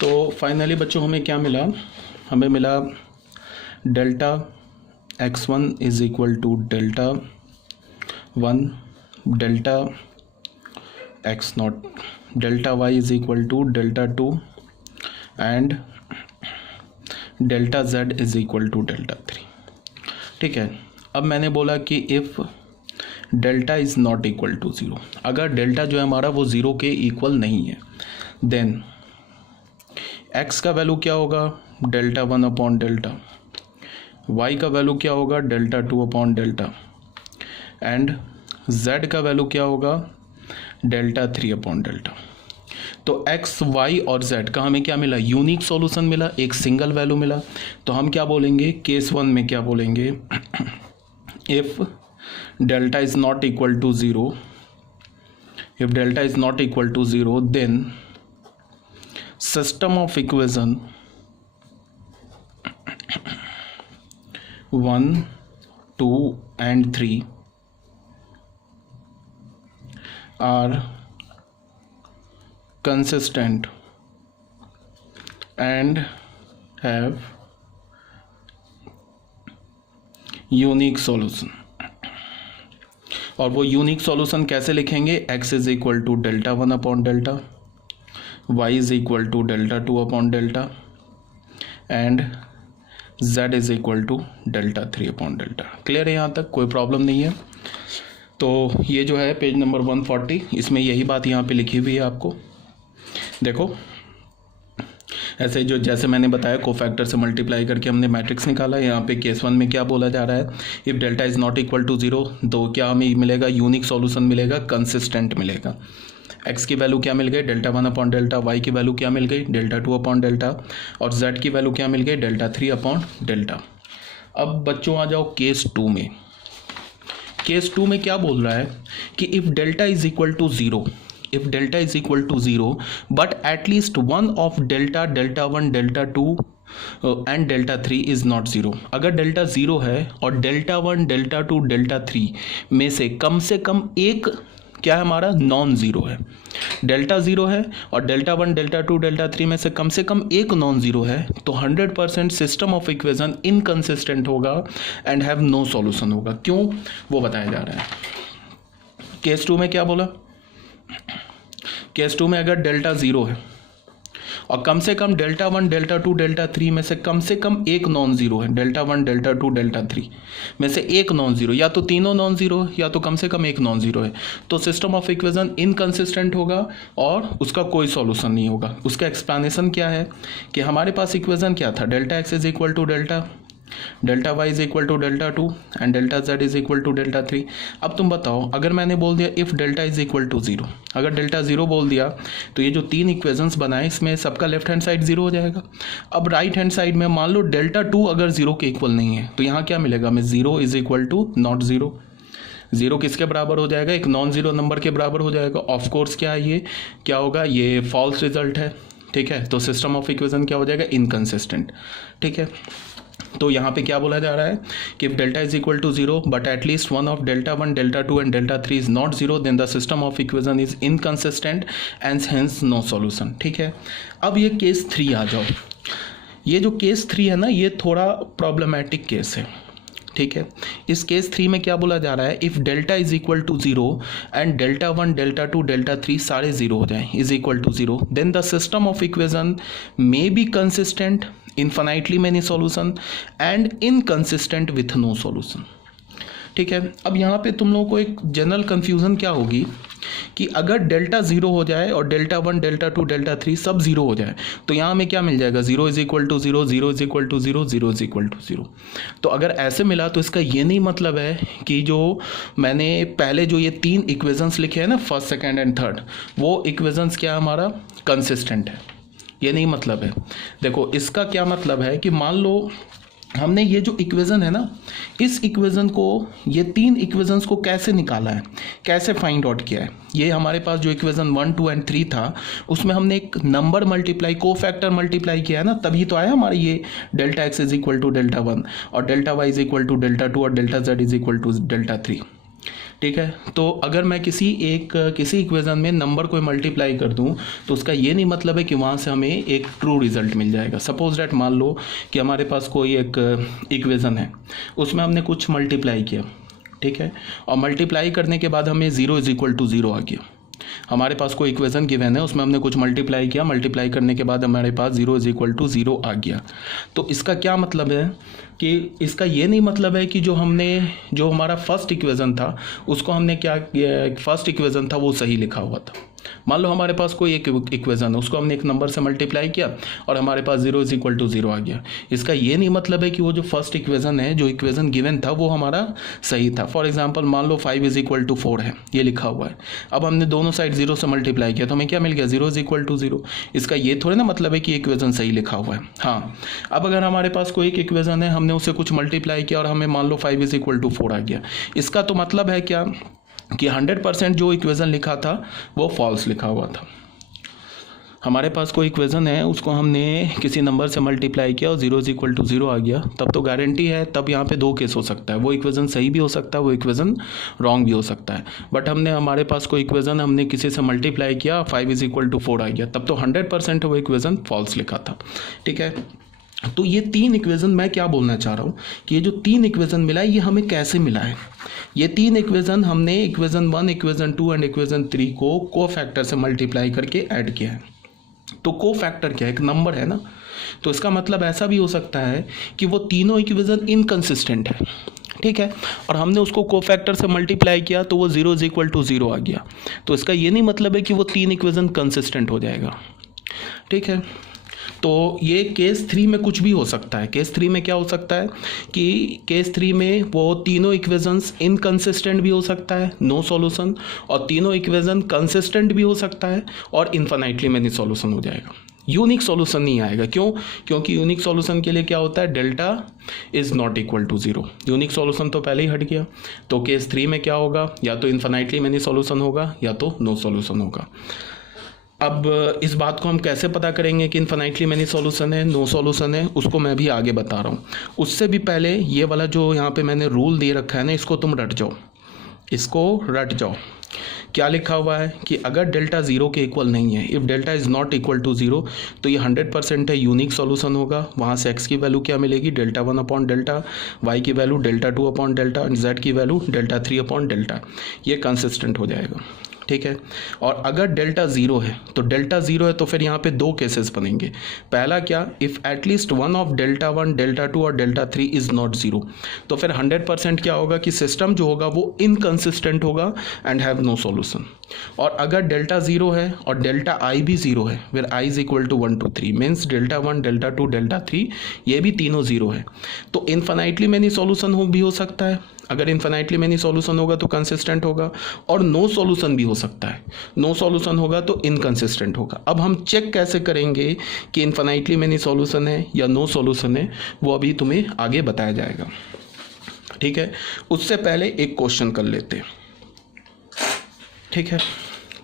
तो फाइनली बच्चों हमें क्या मिला, हमें मिला delta x1 is equal to delta 1 delta x not, delta y is equal to delta 2 and delta z is equal to delta 3। ठीक है, अब मैंने बोला कि if delta is not equal to zero, अगर डेल्टा जो है हमारा वो ज़ीरो के इक्वल नहीं है, देन x का वैल्यू क्या होगा, डेल्टा 1 अपॉन डेल्टा, y का वैल्यू क्या होगा, delta 2 upon delta, and z का वैल्यू क्या होगा, डेल्टा 3 अपॉन डेल्टा। तो x, y और z का हमें क्या मिला, यूनिक सॉल्यूशन मिला, एक सिंगल वैल्यू मिला। तो हम क्या बोलेंगे, केस 1 में क्या बोलेंगे, if delta is not equal to zero, if delta is not equal to zero, then system of equation 1, 2 and 3 are consistent and have unique solution. और वो यूनिक सॉल्यूशन कैसे लिखेंगे, x is equal to delta 1 upon delta, y is equal to delta 2 upon delta, and z is equal to delta 3 upon delta. Clear है, यहाँ तक कोई problem नहीं है। तो ये जो है पेज नंबर 140, इसमें यही बात यहाँ पे लिखी हुई है। आपको देखो ऐसे जो जैसे मैंने बताया कोफैक्टर से मल्टीप्लाई करके हमने मैट्रिक्स निकाला। यहाँ पे केस 1 में क्या बोला जा रहा है, if delta is not equal to zero, तो क्या हमें मिलेगा, यूनिक सॉल्यूशन मिलेगा, कंसिस्टेंट मिलेगा। x की वैल्यू क्या मिल गई, डेल्टा 1 अपॉन डेल्टा, y की वैल्यू क्या मिल गई, डेल्टा 2 अपॉन डेल्टा, और z की वैल्यू क्या मिल गई, डेल्टा 3 अपॉन डेल्टा। अब बच्चों आ जाओ केस 2 में। केस 2 में क्या बोल रहा है कि if delta is equal to zero, if delta is equal to 0 but at least one of delta, delta 1, delta 2 and delta 3 is not 0। अगर डेल्टा 0 है और डेल्टा 1, डेल्टा 2, डेल्टा 3 में से कम एक क्या है हमारा, नॉन ज़ीरो है। डेल्टा 0 है और डेल्टा 1, डेल्टा 2, डेल्टा 3 में से कम एक नॉन ज़ीरो है, तो 100% सिस्टम ऑफ इक्वेशन इनकंसिस्टेंट होगा एंड हैव नो सॉल्यूशन होगा। क्यों, वो बताया जा रहा है। केस 2 में क्या बोला, केस 2 में अगर डेल्टा 0 है और कम से कम डेल्टा 1, डेल्टा 2, डेल्टा 3 में से कम एक नॉन ज़ीरो है, डेल्टा 1, डेल्टा 2, डेल्टा 3 में से एक नॉन ज़ीरो, या तो तीनों नॉन ज़ीरो या तो कम से कम एक नॉन ज़ीरो है, तो सिस्टम ऑफ इक्वेशन इनकंसिस्टेंट होगा और उसका कोई सॉल्यूशन नहीं होगा। उसका एक्सप्लेनेशन क्या है कि हमारे पास इक्वेशन क्या था, delta x is equal to delta, delta y is equal to delta 2 and delta z is equal to delta 3। अब तुम बताओ, अगर मैंने बोल दिया if delta is equal to 0, अगर डेल्टा 0 बोल दिया तो ये जो तीन इक्वेशंस बनाए इसमें सबका लेफ्ट हैंड साइड 0 हो जाएगा। अब राइट हैंड साइड में मान लो डेल्टा 2 अगर 0 के इक्वल नहीं है, तो यहाँ क्या मिलेगा हमें, 0 इज इक्वल टू नॉट 0। 0 किसके बराबर हो जाएगा, एक नॉन ज़ीरो नंबर के बराबर हो जाएगा। ऑफ कोर्स क्या है, ये क्या होगा, ये फॉल्स रिजल्ट है। ठीक है, तो सिस्टम ऑफ इक्वेशन क्या हो जाएगा, इनकंसिस्टेंट। ठीक है, तो यहाँ पे क्या बोला जा रहा है कि if delta is equal to 0 but at least one of delta 1, delta 2 and delta 3 is not 0, then the system of equation is inconsistent and hence no solution. ठीक है, अब ये केस 3 आ जाओ। ये जो केस 3 है ना, ये थोड़ा प्रॉब्लमेटिक केस है। ठीक है, इस केस 3 में क्या बोला जा रहा है, if delta is equal to 0 and delta 1, delta 2, delta 3 सारे 0 हो जाए, is equal to 0, then the system of equation may be consistent, infinitely many solution and inconsistent with no solution. ठीक है, अब यहाँ पे तुम लोगों को एक जनरल कंफ्यूजन क्या होगी कि अगर डेल्टा 0 हो जाए और डेल्टा 1, डेल्टा 2, डेल्टा 3 सब 0 हो जाए, तो यहाँ हमें क्या मिल जाएगा, 0 is equal to 0, 0 is equal to 0, 0 is equal to 0। तो अगर ऐसे मिला तो इसका ये नहीं मतलब है कि जो मैंने पहले जो ये तीन इक्वेशंस लिखे हैं ना, फर्स्ट, सेकेंड एंड थर्ड, वो इक्वेशंस क्या हमारा कंसिस्टेंट है, ये नहीं मतलब है। देखो इसका क्या मतलब है कि मान लो हमने ये जो इक्वेशन है ना, इस इक्वेशन को, ये तीन इक्वेशंस को कैसे निकाला है, कैसे फाइंड आउट किया है। ये हमारे पास जो इक्वेशन 1, 2 एंड 3 था, उसमें हमने एक नंबर मल्टीप्लाई, कोफैक्टर मल्टीप्लाई किया है ना, तभी तो आया हमारा ये delta x is equal to delta 1 और delta y is equal to delta 2 और delta z is equal to delta 3। ठीक है। तो अगर मैं किसी इक्वेशन में नंबर को मल्टीप्लाई कर दूं तो उसका ये नहीं मतलब है कि वहाँ से हमें एक ट्रू रिजल्ट मिल जाएगा। सपोज डैट मान लो कि हमारे पास कोई एक इक्वेशन है, उसमें हमने कुछ मल्टीप्लाई किया, ठीक है, और मल्टीप्लाई करने के बाद हमें 0 इज इक्वल टू 0 आ गया। हमारे पास कोई इक्वेशन गिवन है, उसमें हमने कुछ मल्टीप्लाई किया, मल्टीप्लाई करने के बाद हमारे पास 0 इज इक्वल टू 0 आ गया। तो इसका क्या मतलब है कि इसका ये नहीं मतलब है कि जो हमारा फर्स्ट इक्वेशन था उसको हमने क्या किया, फर्स्ट इक्वेशन था वो सही लिखा हुआ था। मान लो हमारे पास कोई एक इक्वेशन है, उसको हमने एक नंबर से मल्टीप्लाई किया और हमारे पास 0 इज इक्वल टू 0 आ गया। इसका ये नहीं मतलब है कि वो जो फर्स्ट इक्वेशन है, जो इक्वेशन गिवन था वो हमारा सही था। फॉर एग्जांपल मान लो 5 इज इक्वल टू 4 है, ये लिखा हुआ है। अब हमने दोनों साइड 0 से मल्टीप्लाई किया तो हमें क्या मिल गया, 0 इज इक्वल टू 0। इसका ये थोड़ा ना मतलब है कि इक्वेशन सही लिखा हुआ है। हाँ, अब अगर हमारे पास कोई एक इक्वेशन है, हमने उसे कुछ मल्टीप्लाई किया और हमें मान लो 5 इज इक्वल टू 4 आ गया, इसका तो मतलब है क्या कि 100% जो इक्वेशन लिखा था वो फॉल्स लिखा हुआ था। हमारे पास कोई इक्वेशन है, उसको हमने किसी नंबर से मल्टीप्लाई किया और 0 इज इक्वल टू 0 आ गया, तब तो गारंटी है, तब यहाँ पे दो केस हो सकता है, वो इक्वेशन सही भी हो सकता है, वो इक्वेशन रॉन्ग भी हो सकता है। बट हमारे पास कोई इक्वेशन हमने किसी से मल्टीप्लाई किया, 5 इज इक्वल टू 4 आ गया, तब तो 100% वो इक्वेशन फॉल्स लिखा था। ठीक है, तो ये तीन इक्वेशन, मैं क्या बोलना चाह रहा हूँ कि ये जो तीन इक्वेशन मिला है ये हमें कैसे मिला है। ये तीन इक्वेशन हमने इक्वेशन 1, इक्वेशन 2 एंड इक्वेशन 3 को कोफैक्टर से मल्टीप्लाई करके ऐड किया है। तो कोफैक्टर क्या है, एक नंबर है ना, तो इसका मतलब ऐसा भी हो सकता है कि वो तीनों इक्वेशन इनकंसिस्टेंट है, ठीक है, और हमने उसको कोफैक्टर से मल्टीप्लाई किया तो वो 0 इज इक्वल टू 0 आ गया। तो इसका ये नहीं मतलब है कि वो तीन इक्वेशन कंसिस्टेंट हो जाएगा, ठीक है। तो ये केस 3 में कुछ भी हो सकता है। केस 3 में क्या हो सकता है कि केस 3 में वो तीनों इक्वेशंस इनकंसिस्टेंट भी हो सकता है, नो सॉल्यूशन, और तीनों इक्वेशन कंसिस्टेंट भी हो सकता है और इन्फिनाइटली मेनी सॉल्यूशन हो जाएगा। यूनिक सॉल्यूशन नहीं आएगा, क्यों? क्योंकि यूनिक सॉल्यूशन के लिए क्या होता है, delta is not equal to 0। Unique solution तो पहले ही हट गया। तो केस 3 में क्या होगा, या तो इन्फिनाइटली मेनी सॉल्यूशन होगा या तो नो सॉल्यूशन होगा। अब इस बात को हम कैसे पता करेंगे कि इन्फिनाइटली मेनी सॉल्यूशन है, नो सॉल्यूशन है, उसको मैं भी आगे बता रहा हूँ। उससे भी पहले ये वाला जो यहाँ पे मैंने रूल दे रखा है ना, इसको तुम रट जाओ, इसको रट जाओ। क्या लिखा हुआ है कि अगर डेल्टा 0 के इक्वल नहीं है, if delta is not equal to 0, तो ये 100% है यूनिक सॉल्यूशन होगा। वहाँ से x की वैल्यू क्या मिलेगी, डेल्टा 1 अपॉन डेल्टा, y की value delta 2 upon delta, z की वैल्यू डेल्टा 3 अपॉन डेल्टा। ये कंसिस्टेंट हो जाएगा, ठीक है। और अगर डेल्टा 0 है, तो डेल्टा 0 है तो फिर यहाँ पे दो केसेस बनेंगे। पहला क्या, if at least one of delta 1, delta 2 और डेल्टा 3 इज़ नॉट 0, तो फिर 100% क्या होगा कि सिस्टम जो होगा वो इनकंसिस्टेंट होगा एंड हैव नो सॉल्यूशन। और अगर डेल्टा 0 है और डेल्टा i भी 0 है, फिर i is equal to 1 2 3, means delta 1, delta 2, delta 3 ये भी तीनों 0 है, तो इन्फिनाइटली मेनी सॉल्यूशन भी हो सकता है। अगर इन्फिनाइटली मेनी सॉल्यूशन होगा तो कंसिस्टेंट होगा, और नो सॉल्यूशन भी हो सकता है। नो सॉल्यूशन होगा तो इनकंसिस्टेंट होगा। अब हम चेक कैसे करेंगे कि इन्फिनाइटली मेनी सॉल्यूशन है या नो सॉल्यूशन है, वो अभी तुम्हें आगे बताया जाएगा, ठीक है। उससे पहले एक क्वेश्चन कर लेते हैं, ठीक है।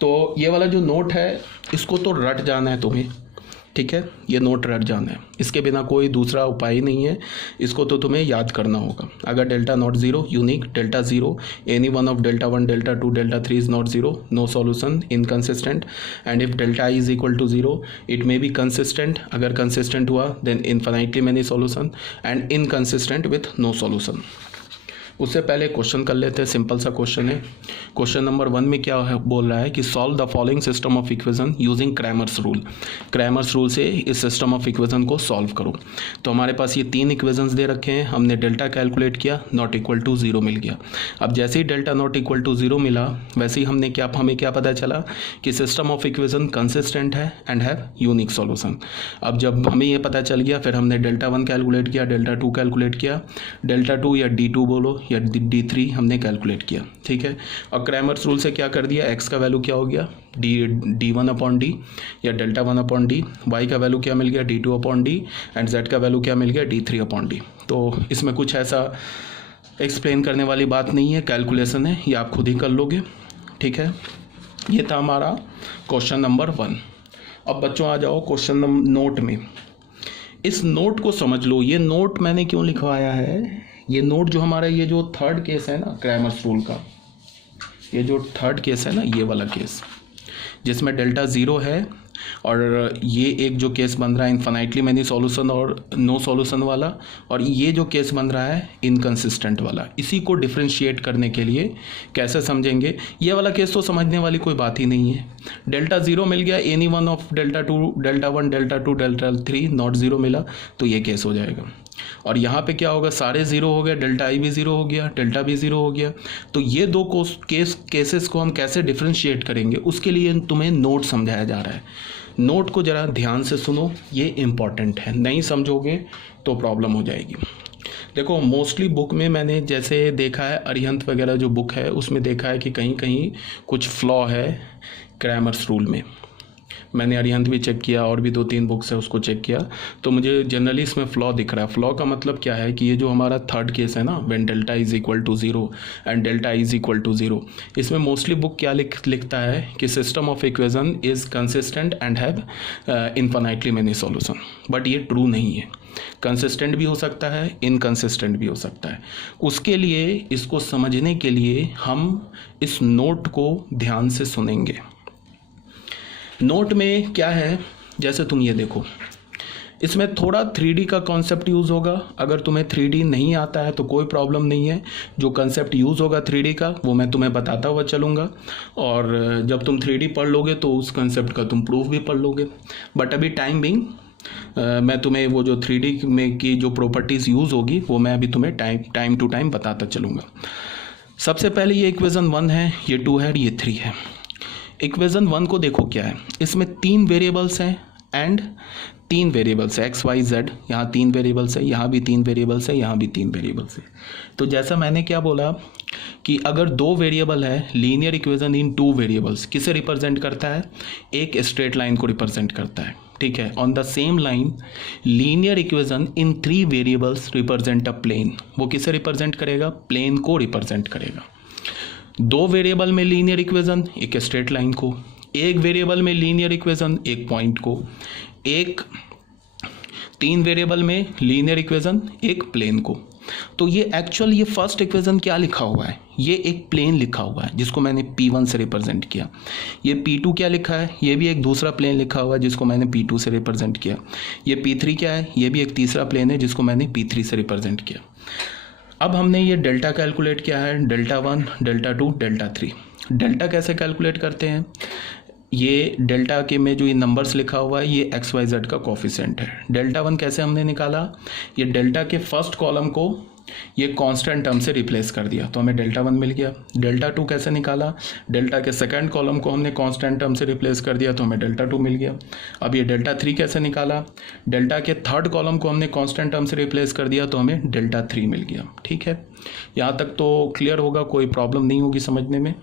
तो ये वाला जो नोट है इसको तो रट जाना है तुम्हें, ठीक है, ये नोट रट जाना है, इसके बिना कोई दूसरा उपाय ही नहीं है। इसको तो तुम्हें याद करना होगा। अगर delta not 0 unique, delta 0 any one of delta 1, delta 2, delta 3 is not 0, no solution, inconsistent, and if delta i is equal to 0 it may be consistent, अगर कंसिस्टेंट हुआ then infinitely many solution, and inconsistent with no solution. उससे पहले question कर लेते हैं, simple सा question है। Question number 1 में क्या है, बोल रहा है कि solve the following system of equation using Cramer's rule. Cramer's rule से इस सिस्टम ऑफ इक्वेशन को सॉल्व करो। तो हमारे पास ये तीन इक्वेशंस दे रखे हैं, हमने डेल्टा कैलकुलेट किया, नॉट इक्वल टू 0 मिल गया। अब जैसे ही डेल्टा नॉट इक्वल टू 0 मिला, वैसे ही हमें क्या पता चला कि सिस्टम ऑफ इक्वेशन कंसिस्टेंट है एंड हैव यूनिक सॉल्यूशन। अब जब हमें ये पता चल गया, फिर हमने डेल्टा 1 कैलकुलेट किया, डेल्टा 2 कैलकुलेट किया, डेल्टा 2 या D2 बोलो या D3 हमने कैलकुलेट किया, ठीक है। और क्रैमर्स रूल से क्या कर दिया, x का वैल्यू क्या हो गया, D1 अपॉन डी या डेल्टा 1 अपॉन डी, y का वैल्यू क्या मिल गया, D2 upon D, and z का वैल्यू क्या मिल गया, D3 अपॉन डी। तो इसमें कुछ ऐसा एक्सप्लेन करने वाली बात नहीं है, कैलकुलेशन है, ये आप खुद ही कर लोगे, ठीक है। ये था हमारा क्वेश्चन नंबर 1। अब बच्चों आ जाओ क्वेश्चन नोट में। इस नोट को समझ लो, ये नोट मैंने क्यों लिखवाया है, ये नोट जो हमारा ये जो थर्ड केस है ना क्रैमर्स रूल का, ये जो थर्ड केस है ना, ये वाला केस जिसमें डेल्टा ज़ीरो है, और ये एक जो केस बन रहा है इन्फिनाइटली मैनी सॉल्यूशन और नो सॉल्यूशन वाला, और ये जो केस बन रहा है इनकंसिस्टेंट वाला, इसी को डिफ्रेंशिएट करने के लिए कैसे समझेंगे। ये वाला केस तो समझने वाली कोई बात ही नहीं है। डेल्टा ज़ीरो मिल गया, any one of delta two, delta one, delta two, delta three not zero मिला, तो ये केस हो जाएगा। और यहाँ पे क्या होगा, सारे ज़ीरो हो गए, डेल्टा आई भी ज़ीरो हो गया, डेल्टा भी ज़ीरो हो गया। तो ये दो केसेस को हम कैसे डिफ्रेंशिएट करेंगे, उसके लिए तुम्हें नोट समझाया जा रहा है। नोट को ज़रा ध्यान से सुनो, ये इम्पॉर्टेंट है, नहीं समझोगे तो प्रॉब्लम हो जाएगी। देखो मोस्टली बुक में मैंने जैसे देखा है, अरिहंत वगैरह जो बुक है उसमें देखा है कि कहीं कहीं कुछ फ्लॉ है क्रैमर्स रूल में। मैंने अरिहंत भी चेक किया और भी 2-3 बुक्स है उसको चेक किया, तो मुझे जनरली इसमें फ्लॉ दिख रहा है। फ्लॉ का मतलब क्या है कि ये जो हमारा थर्ड केस है ना, when delta is equal to zero and delta is equal to zero, इसमें मोस्टली बुक क्या लिखता है कि system of equation is consistent and have infinitely many solution. But ये ट्रू नहीं है, कंसिस्टेंट भी हो सकता है, इनकंसिस्टेंट भी हो सकता है। उसके लिए, इसको समझने के लिए हम इस नोट को ध्यान से सुनेंगे। नोट में क्या है, जैसे तुम ये देखो, इसमें थोड़ा 3D का कॉन्सेप्ट यूज़ होगा। अगर तुम्हें 3D नहीं आता है तो कोई प्रॉब्लम नहीं है, जो कॉन्सेप्ट यूज़ होगा 3D का वो मैं तुम्हें बताता हुआ चलूँगा, और जब तुम 3D पढ़ लोगे तो उस कॉन्सेप्ट का तुम प्रूफ भी पढ़ लोगे। बट अभी टाइम बिंग मैं तुम्हें वो जो 3D में की जो प्रॉपर्टीज़ यूज़ होगी वो मैं अभी तुम्हें टाइम टू टाइम बताता चलूँगा। सबसे पहले ये इक्वेशन 1 है, ये 2 है, ये 3 है। इक्वेशन 1 को देखो क्या है, इसमें 3 वेरिएबल्स हैं एंड 3 वेरिएबल्स है, एक्स वाई जेड, यहाँ 3 वेरिएबल्स है, यहाँ भी 3 वेरिएबल्स है, यहाँ भी 3 वेरिएबल्स है। तो जैसा मैंने क्या बोला कि अगर 2 वेरिएबल है, लीनियर इक्वेशन इन 2 वेरिएबल्स किसे रिप्रेजेंट करता है, एक स्ट्रेट लाइन को रिप्रेजेंट करता है, ठीक है। On the same line linear equation in 3 variables represent a plane, वो किसे रिप्रेजेंट करेगा, प्लेन को रिप्रेजेंट करेगा। 2 वेरिएबल में लीनियर इक्वेशन एक स्ट्रेट लाइन को, एक वेरिएबल में लीनियर इक्वेशन एक पॉइंट को, एक 3 वेरिएबल में लीनियर इक्वेशन एक प्लेन को। तो ये एक्चुअल ये फर्स्ट इक्वेशन क्या लिखा हुआ है, ये एक प्लेन लिखा हुआ है जिसको मैंने P1 से रिप्रेजेंट किया। ये P2 क्या लिखा है, ये भी एक दूसरा प्लेन लिखा हुआ है जिसको मैंने P2 से रिप्रेजेंट किया। ये P3 क्या है, ये भी एक तीसरा प्लेन है जिसको मैंने P3 से रिप्रेजेंट किया। अब हमने ये डेल्टा कैलकुलेट किया है, डेल्टा 1, डेल्टा 2, डेल्टा 3। डेल्टा कैसे कैलकुलेट करते हैं, ये डेल्टा के में जो ये नंबर्स लिखा हुआ है ये एक्स वाई जेड का कोफिशिएंट है। डेल्टा 1 कैसे हमने निकाला, ये डेल्टा के फर्स्ट कॉलम को ये कांस्टेंट टर्म से रिप्लेस कर दिया तो हमें डेल्टा 1 मिल गया। डेल्टा 2 कैसे निकाला, डेल्टा के सेकंड कॉलम को हमने कांस्टेंट टर्म से रिप्लेस कर दिया तो हमें डेल्टा 2 मिल गया। अब ये डेल्टा 3 कैसे निकाला, डेल्टा के थर्ड कॉलम को हमने कांस्टेंट टर्म से रिप्लेस कर दिया तो हमें डेल्टा 3 मिल गया। ठीक है, यहाँ तक तो क्लियर होगा, कोई प्रॉब्लम नहीं होगी समझने में।